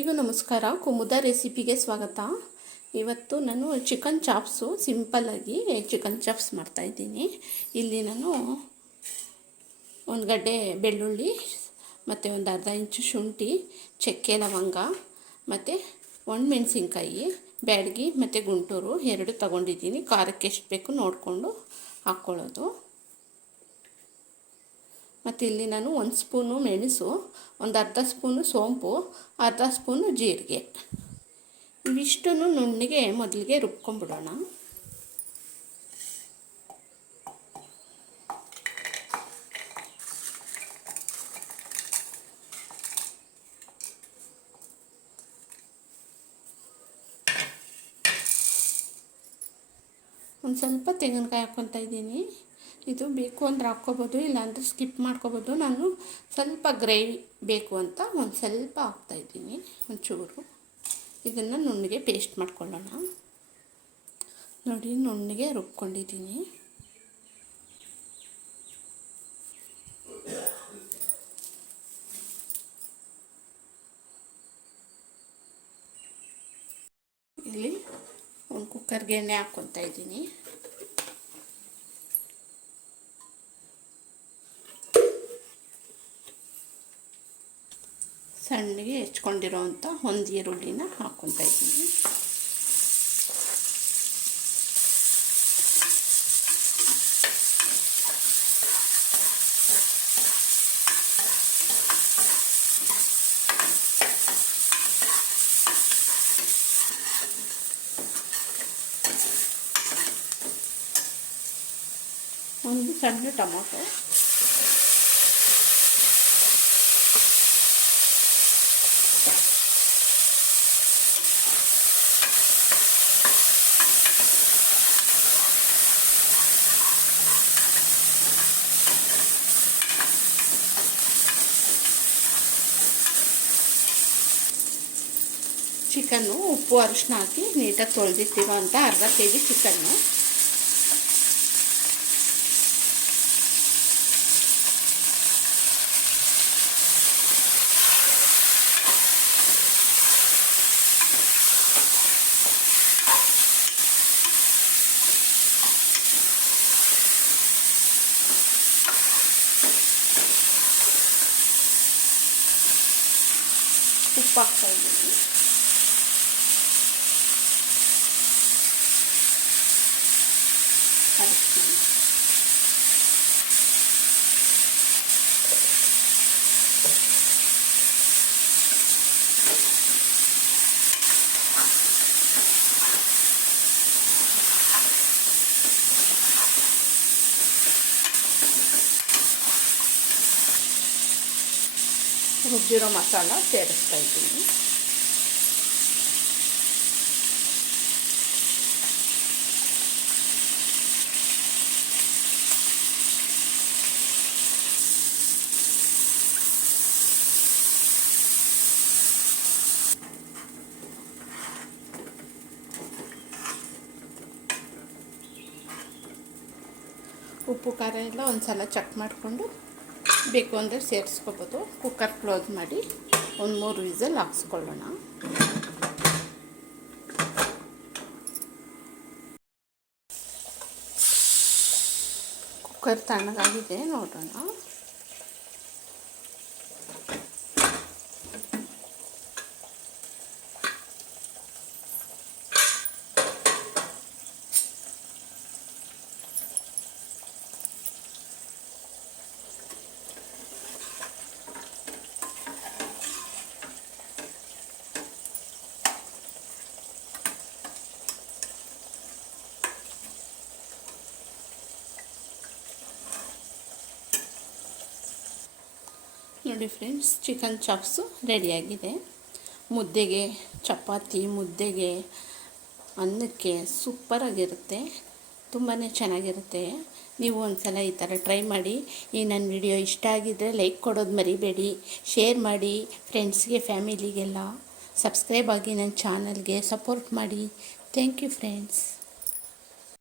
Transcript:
ಎಲ್ಲರಿಗೂ ನಮಸ್ಕಾರ. ಕುಮುದ ರೆಸಿಪಿಗೆ ಸ್ವಾಗತ. ಇವತ್ತು ನಾನು ಚಿಕನ್ ಚಾಪ್ಸು ಸಿಂಪಲ್ಲಾಗಿ ಚಿಕನ್ ಚಾಪ್ಸ್ ಮಾಡ್ತಾಯಿದ್ದೀನಿ. ಇಲ್ಲಿ ನಾನು ಒಂದು ಗಡ್ಡೆ ಬೆಳ್ಳುಳ್ಳಿ ಮತ್ತು ಒಂದು ಅರ್ಧ ಇಂಚು ಶುಂಠಿ, ಚಕ್ಕೆ ಲವಂಗ ಮತ್ತು ಒಣಮೆಣಸಿನ್ಕಾಯಿ ಬ್ಯಾಡಗಿ ಮತ್ತು ಗುಂಟೂರು ಎರಡು ತಗೊಂಡಿದ್ದೀನಿ. ಖಾರಕ್ಕೆ ಎಷ್ಟು ಬೇಕು ನೋಡಿಕೊಂಡು ಹಾಕ್ಕೊಳ್ಳೋದು. ಮತ್ತು ಇಲ್ಲಿ ನಾನು ಒಂದು ಸ್ಪೂನು ಮೆಣಸು, ಒಂದು ಅರ್ಧ ಸ್ಪೂನು ಸೋಂಪು, ಅರ್ಧ ಸ್ಪೂನು ಜೀರಿಗೆ ಇವಿಷ್ಟನ್ನು ನುಣ್ಣಗೆ ಮೊದಲಿಗೆ ರುಬ್ಕೊಂಡ್ಬಿಡೋಣ. ಒಂದು ಸ್ವಲ್ಪ ತೆಂಗಿನಕಾಯಿ ಹಾಕ್ಕೊತಾ ಇದ್ದೀನಿ. ಇದು ಬೇಕು ಅಂದರೆ ಹಾಕ್ಕೋಬೋದು, ಇಲ್ಲಾಂದರೆ ಸ್ಕಿಪ್ ಮಾಡ್ಕೋಬೋದು. ನಾನು ಸ್ವಲ್ಪ ಗ್ರೇವಿ ಬೇಕು ಅಂತ ಒಂದು ಸ್ವಲ್ಪ ಹಾಕ್ತಾಯಿದ್ದೀನಿ, ಒಂಚೂರು. ಇದನ್ನು ನುಣ್ಣಗೆ ಪೇಸ್ಟ್ ಮಾಡ್ಕೊಳ್ಳೋಣ. ನೋಡಿ, ನುಣ್ಣಗೆ ರುಬ್ಕೊಂಡಿದ್ದೀನಿ. ಇಲ್ಲಿ ಒಂದು ಕುಕ್ಕರ್ಗೆ ಎಣ್ಣೆ ಹಾಕ್ಕೊತಾ ಇದ್ದೀನಿ. ಸಣ್ಣಗೆ ಹೆಚ್ಕೊಂಡಿರೋವಂಥ ಒಂದು ಈರುಳ್ಳಿನ ಹಾಕ್ಕೊತಾ ಇದ್ದೀನಿ. ಒಂದು ಸಣ್ಣ ಟೊಮೊಟೊ, ಚಿಕನ್ನು ಉಪ್ಪು ಅರಿಶಿನ ಹಾಕಿ ನೀಟಾಗಿ ತೊಳೆದಿಟ್ಟಿರೋ ಅಂತ ಅರ್ಧ kg ಚಿಕನ್ನು. ಉಪ್ಪು ಹಾಕ್ತಾಯಿದ್ದೀನಿ. ಅರಿಶಿನ, ರುಬ್ಬಿರೋ ಮಸಾಲ ಸೇರಿಸ್ತಾ ಇದ್ದೀನಿ. ಉಪ್ಪು ಖಾರ ಎಲ್ಲ ಒಂದು ಸಲ ಚೆಕ್ ಮಾಡಿಕೊಂಡು ಬೇಕು ಅಂದರೆ ಸೇರಿಸ್ಕೋಬೋದು. ಕುಕ್ಕರ್ ಕ್ಲೋಸ್ ಮಾಡಿ ಒಂದು 3 ವಿಸಲ್ ಹಾಕ್ಸ್ಕೊಳ್ಳೋಣ. ಕುಕ್ಕರ್ ತಣ್ಣಗಾಗಿದೆ, ನೋಡೋಣ. ನೋಡಿ ಫ್ರೆಂಡ್ಸ್, ಚಿಕನ್ ಚಾಪ್ಸು ರೆಡಿಯಾಗಿದೆ. ಮುದ್ದೆಗೆ, ಚಪಾತಿ, ಮುದ್ದೆಗೆ, ಅನ್ನಕ್ಕೆ ಸೂಪರಾಗಿರುತ್ತೆ. ತುಂಬಾ ಚೆನ್ನಾಗಿರುತ್ತೆ. ನೀವು ಒಂದು ಸಲ ಈ ಥರ ಟ್ರೈ ಮಾಡಿ. ಈ ನನ್ನ ವಿಡಿಯೋ ಇಷ್ಟ ಆಗಿದ್ದರೆ ಲೈಕ್ ಕೊಡೋದು ಮರಿಬೇಡಿ, ಶೇರ್ ಮಾಡಿ ಫ್ರೆಂಡ್ಸ್ಗೆ, ಫ್ಯಾಮಿಲಿಗೆಲ್ಲ. ಸಬ್ಸ್ಕ್ರೈಬ್ ಆಗಿ ನನ್ನ ಚಾನಲ್ಗೆ ಸಪೋರ್ಟ್ ಮಾಡಿ. Thank you friends.